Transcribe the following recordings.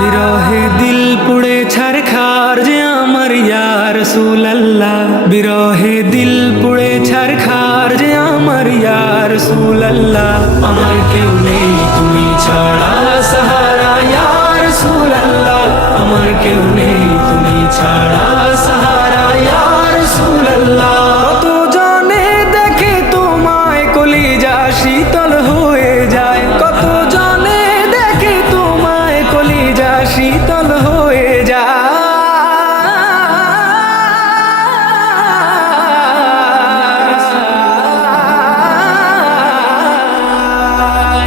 বিরহে দিল পুড়ে ছারখার যে আমার ইয়া রাসূলুল্লাহ, বিরহে দিল পুড়ে ছারখার যে আমার ইয়া রাসূলুল্লাহ। আমার কেউ নেই তুমি ছাড়া সাহারা ইয়া রাসূলুল্লাহ, আমার কেউ নেই তুমি ছাড়া সাহারা ইয়া রাসূলুল্লাহ। কত জনে দেখে তোমায় কলিজা শীতল হয়ে যায়, কত জনে দেখে তোমায় কলিজা শীতল হয়ে যায়।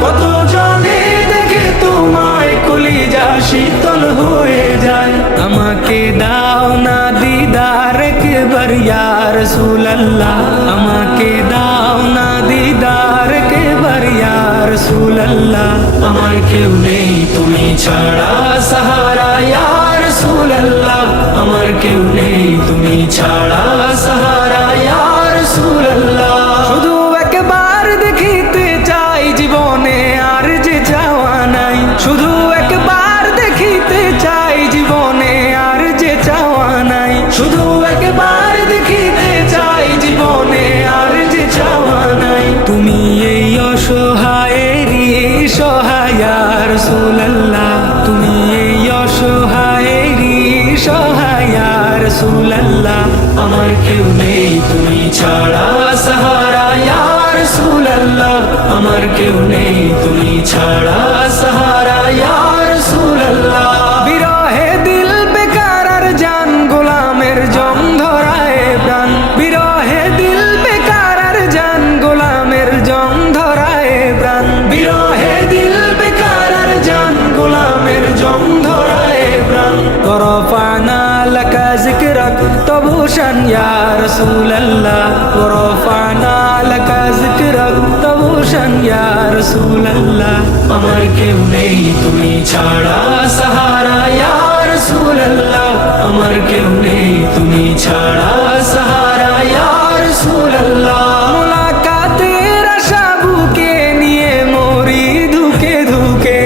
কত জনে দেখে তোমায় কলিজা শীতল হয়ে যায়। আমাকে দাও না দিদার একবার ইয়া রাসূলুল্লাহ, আমাকে দাও না দিদার একবার ইয়া রাসূলুল্লাহ। আমার কেউ নেই তুমি ছাড়া সাহারা ইয়া রাসূলুল্লাহ, আমার কেউ নেই তুমি ছাড়া সাহারা ইয়া রাসূলুল্লাহ। শুধু একবার দেখিতে চাই জীবনে আর যে চাওয়া নাই, শুধু একবার দেখিতে চাই জীবনে আর যে চাওয়া নাই, শুধু একবার দেখিতে চাই জীবনে আর যে চাওয়া নাই। তুমি এই অসহায়েরই সহায় ইয়া রাসূলুল্লাহ, তুমি এই অসহায়েরই সহায় ইয়া রাসূলুল্লাহ। আমার কেউ নেই তুমি ছাড়া সাহারা ইয়া রাসূলুল্লাহ, আমার কেউ নেই তুমি ছাড়া সাহারা ইয়া রাসূলুল্লাহ। বিরহে দিল বেকার আর জান গোলামের জং ধরায় প্রাণ, বিরহে দিল বেকার আর জান গোলামের জং ধরায় প্রাণ, বিরহে দিল বেকার আর জান গোলামের জং ধরায় প্রাণ। রফানা লাকা যিকরাক তবুশান ইয়া রাসূলুল্লাহ, রফানা লাকা যিকরাক তবুশান ইয়া রাসূলুল্লাহ। আমার কেউ নেই তুমি ছাড়া সাহারা ইয়া রাসূলুল্লাহ, আমার কেউ নেই তুমি ছাড়া সাহারা ইয়া রাসূলুল্লাহ। মুলাকাতের আশা বুকে নিয়ে মরি ধুকে ধুকে,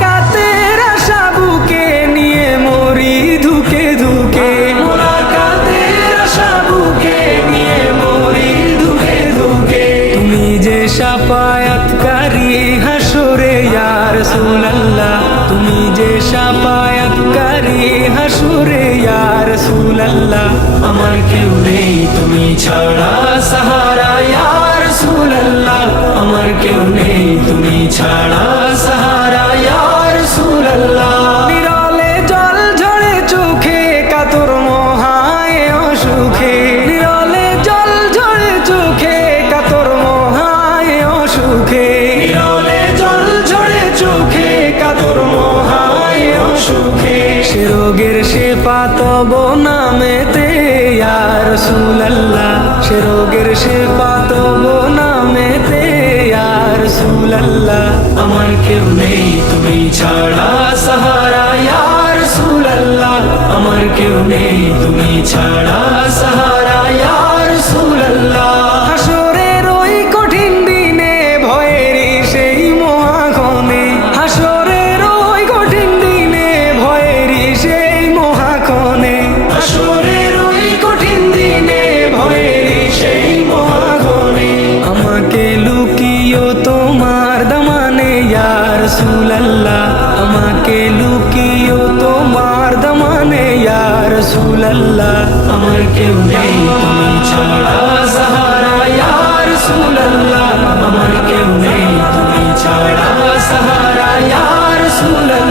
মুলাকাতের আশা বুকে নিয়ে মরি ধুকে ধুকে, মুলাকাতের আশা বুকে নিয়ে মরি ধুকে ধুকে। তুমি যে শাফায়াতকারী হাসরে ইয়া রাসূলুল্লাহ, তুমি যে শাফায়াতকারী হাসরে ইয়া রাসূলুল্লাহ। আমার কেউ নেই তুমি ছাড়া সাহারা ইয়া রাসূলুল্লাহ, আমার কেউ নেই তুমি ছাড়া সাহারা ইয়া রাসূলুল্লাহ। নিরলে জল ঝরে চোখে কাতর মহায় অসুখে, নিরলে জল ঝরে চোখে কাতর মহায় অসুখে, নিরলে জল ঝরে চোখে কাতর মহায় অসুখে। সে রোগের শেফা তব নামেতে ইয়া রাসূলুল্লাহ, সে রোগের শেফা তব নামেতে ইয়া রাসূলুল্লাহ। আমার কেউ নেই তুমি ছাড়া সাহারা ইয়া রাসূলুল্লাহ, আমার কেউ নেই তুমি ছাড়া সাহারা ইয়া রাসূলুল্লাহ। হাসরের ওই কঠিন দিনে ভয়েরই সেই মহাক্ষণে, হাসরের ওই কঠিন দিনে ভয়েরই সেই মহাক্ষণে, হাসরের ওই কঠিন দিনে ভয়েরই সেই মহাক্ষণে। আমাকে লুকিও তোমার দামানে ইয়া রাসূলুল্লাহ, আমাকে লুকিও তোমার দামানে ইয়া রাসূলুল্লাহ। আমার কেউ নেই তুমি ছাড়া সাহারা ইয়া রাসূলুল্লাহ, রাসূলুল্লাহ আমার কেউ নেই তুমি ছাড়া সাহারা ইয়া রাসূলুল্লাহ